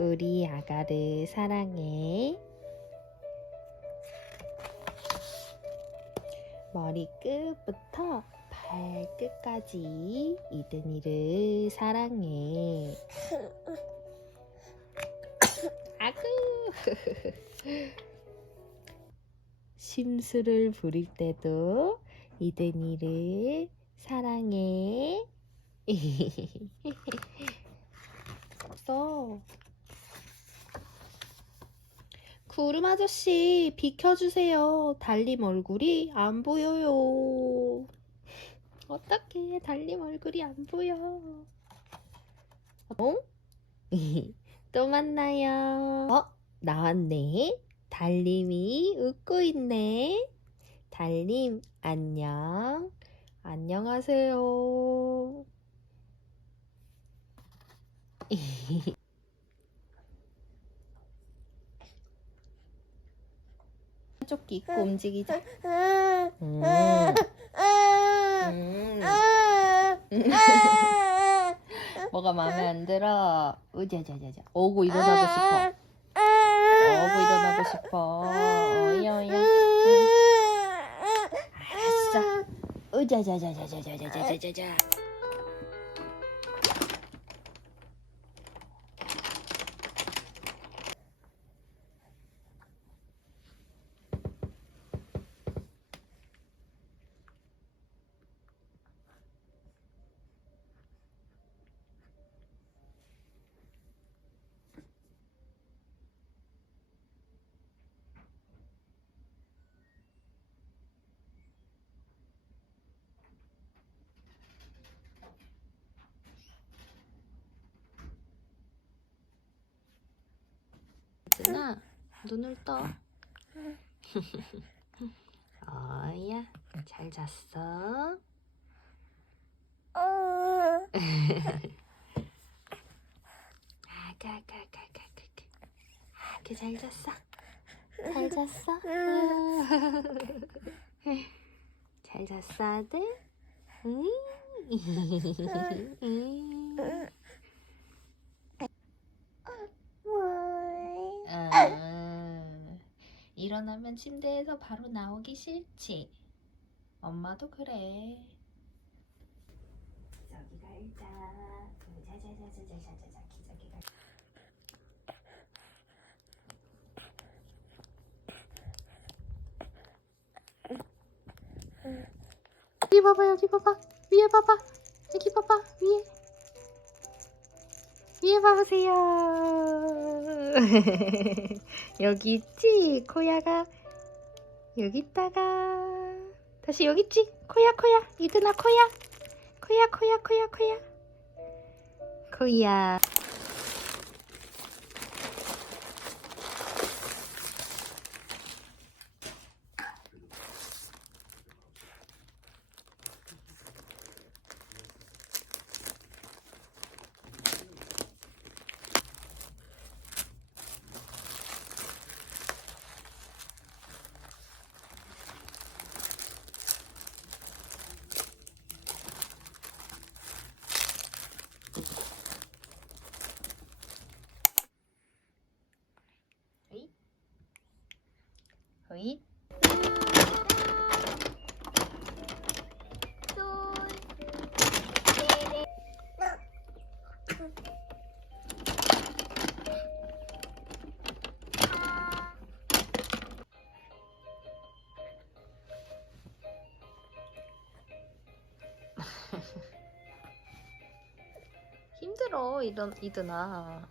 우리 아가를 사랑해. 머리끝부터 발끝까지 이든이를 사랑해. 아구! 심술을 부릴 때도 이든이를 사랑해. 써. 구름 아저씨, 비켜주세요. 달님 얼굴이 안 보여요. 어떡해, 달님 얼굴이 안 보여. 어? 또 만나요. 어? 나왔네. 달님이 웃고 있네. 달님, 안녕. 안녕하세요. 조끼 입고 움직이자. 음. 음. 뭐가 마음에 안 들어? 으자자자자. 오고 일어나고 싶어. 오고 일어나고 싶어. 어여여. 알았어. 으자자자자자자자자자자. 누나 눈을 떠. 어야 잘 잤어. 아가가가가가가. 아그 잘 잤어. 잘 잤어. 잘 잤어 아들. 응? 응. 아, 일어나면 침대에서 바로 나오기 싫지. 엄마도 그래. 기저귀 갈자. 자자자자자자자자 기저귀 갈. 여기 봐봐 여기 봐봐 위에 봐봐 여기 봐봐 위에 위에 봐보세요. 여기 있지? 코야가 여기 있다가 다시 여기 있지? 코야 코야 이드나 코야 코야 코야 코야 코야 코야 힘들어 이런 이드나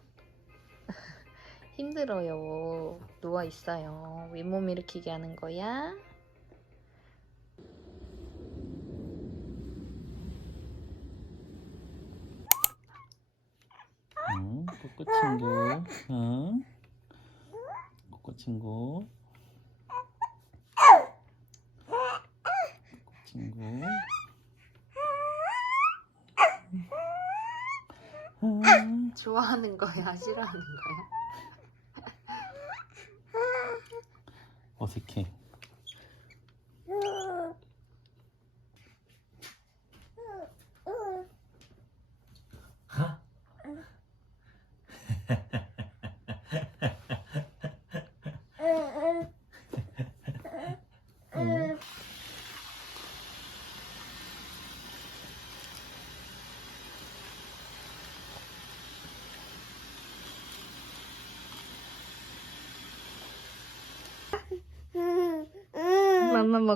힘들어요 누워 있어요 윗몸 일으키게 하는 거야 응, 꼬꼬 친구. 응. 꼬꼬 친구. 꼬꼬 친구. 응. 좋아하는 거야 싫어하는 거야 어색해. 응.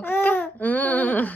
맘마 먹을까? 응.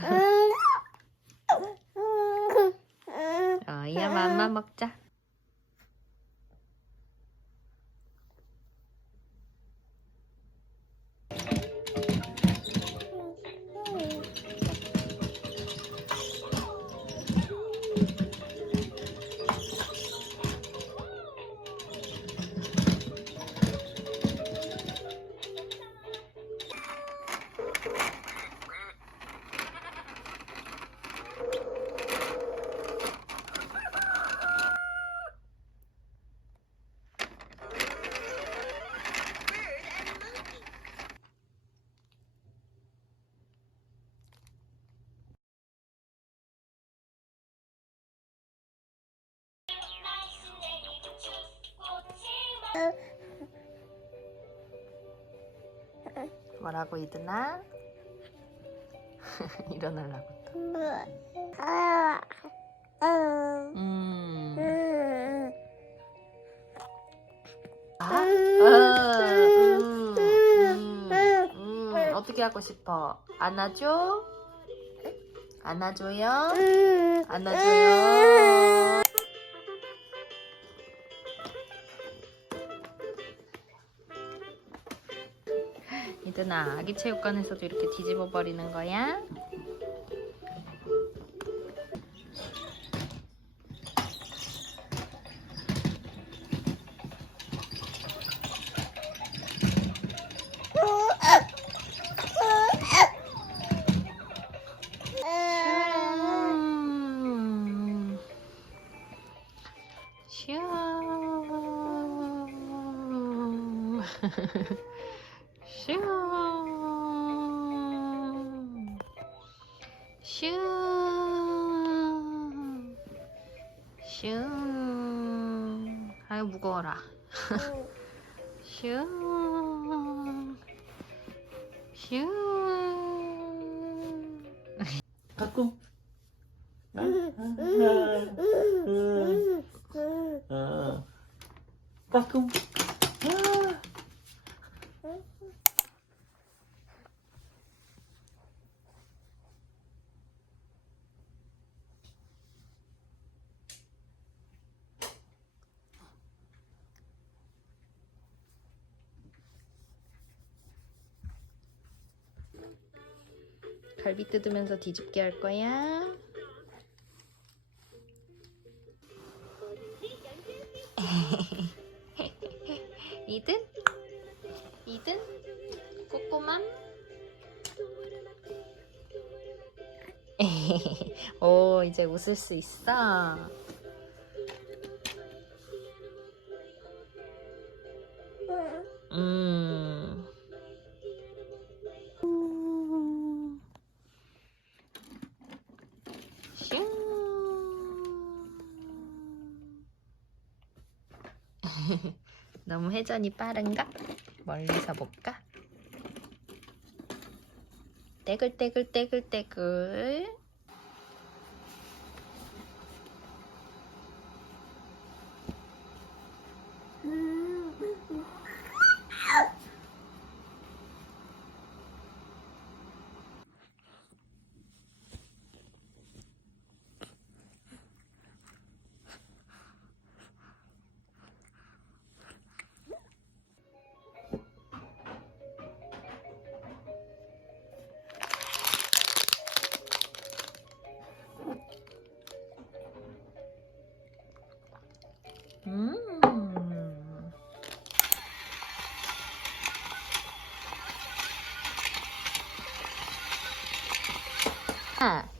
뭐라고 이드나? 일어나려고. 음. 아? 음, 음, 음, 음. 어떻게 하고 싶어? 안아줘? 안아줘요? 안아줘요? 이드나 아기 체육관에서도 이렇게 뒤집어 버리는 거야? 음. 슈. 슈. 슈. 슈. 아유 무거워라. 슈. 슈. 가끔. 아, 아, 아, 아. 가끔. 아. 갈비 뜯으면서 뒤집게 할 거야. 이든? 이든? 꼬꼬맘? 오, 이제 웃을 수 있어. 음. 회전이 빠른가? 멀리서 볼까? 떼글떼글떼글떼글.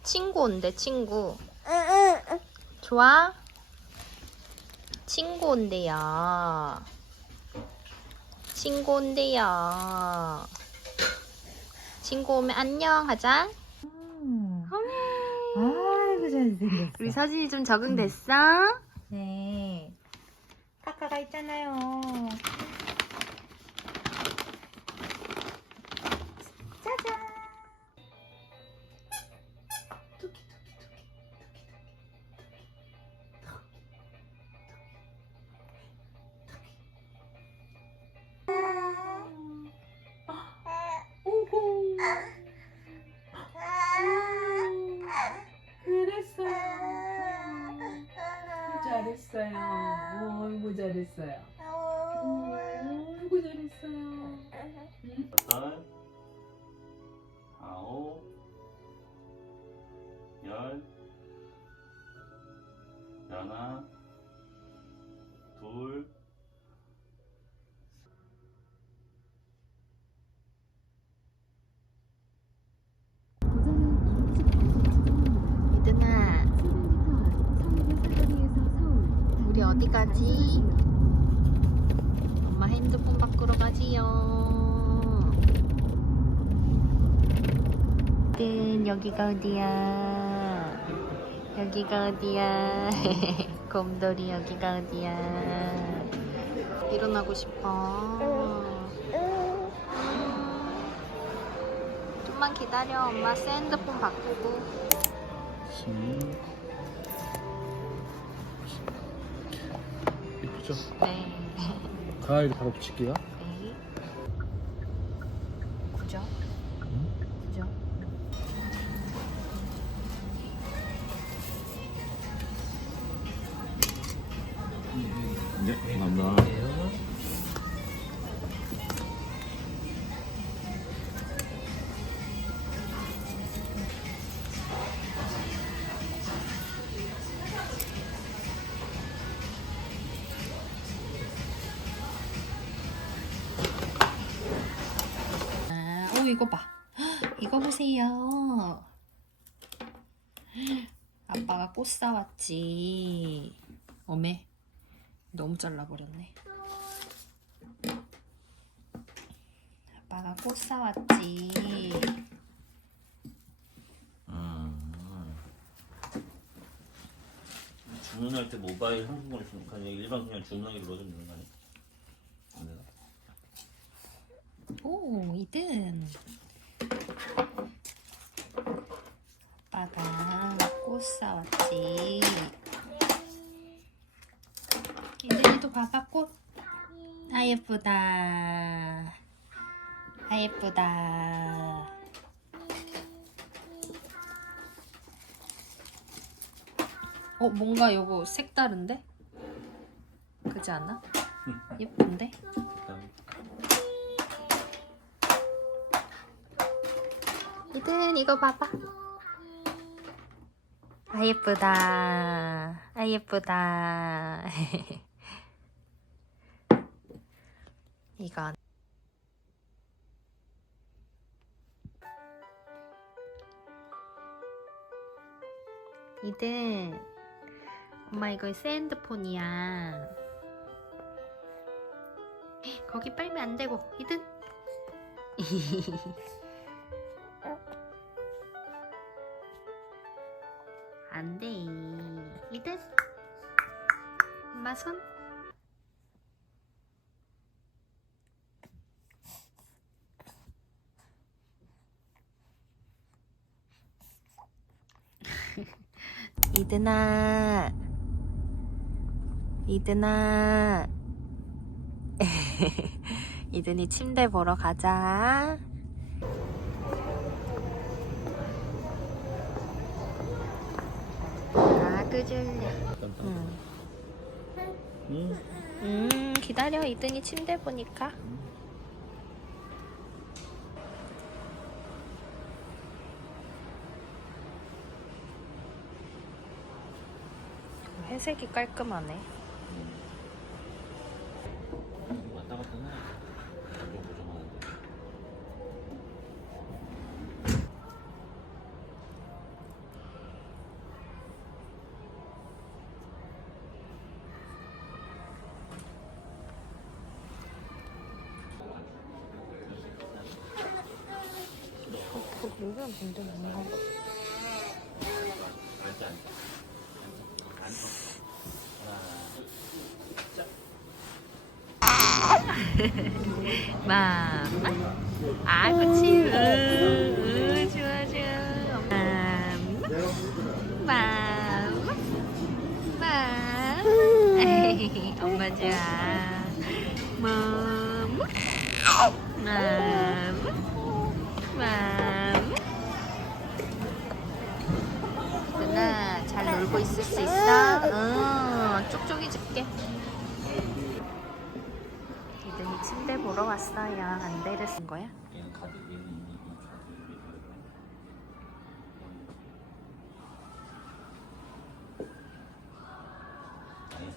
친구 온대, 친구. 좋아? 친구 온대요. 친구 온대요. 친구 오면 안녕 하자. 아이고 잘생겼어. 우리 서진이 좀 적응됐어? 네. 카카가 있잖아요. 짜잔. 그랬어요. 잘했어요. 어이구 잘했어요. 어이구 잘했어요. 여덟, 아홉, 열, 하나, 둘, 이든아, 우리 어디 가지? 엄마 핸드폰 바꾸러 가지요. 여기가 어디야? 여기가 어디야? 곰돌이 여기가 어디야? 일어나고 싶어. 좀만 기다려. 엄마 핸드폰 바꾸고. 네. 가을이 바로 붙일게요. 이거 봐. 헉, 이거 보세요. 아빠가 꽃 사왔지. 어메, 너무 잘라버렸네. 아빠가 꽃 사왔지. 음. 주문할 때 모바일 한국어를 아니야? 일반 그냥 주문하기 눌러주면 되는 거 아니야? 오, 이든. 아빠가 꽃 사왔지. 이든이도 봐봐, 꽃. 아, 예쁘다. 아, 예쁘다. 어, 뭔가 요거 색다른데? 그지 않아? 예쁜데? 이든 이거 봐봐. 아 예쁘다. 아 예쁘다. 이건 이든 엄마 이거 새 핸드폰이야. 거기 빨면 안 되고 이든. 안 돼. 이든 엄마 손. 이든아. 이든아. 이든이 침대 보러 가자. 아, 그줄려. 응. 응. 음, 기다려. 이든이 침대 보니까. 회색이 깔끔하네. 은근 본적 있는 거 같아. 마마 아, 그치.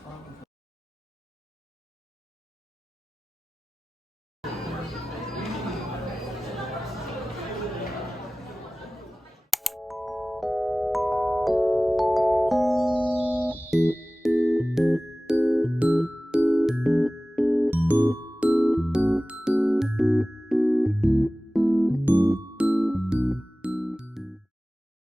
talking.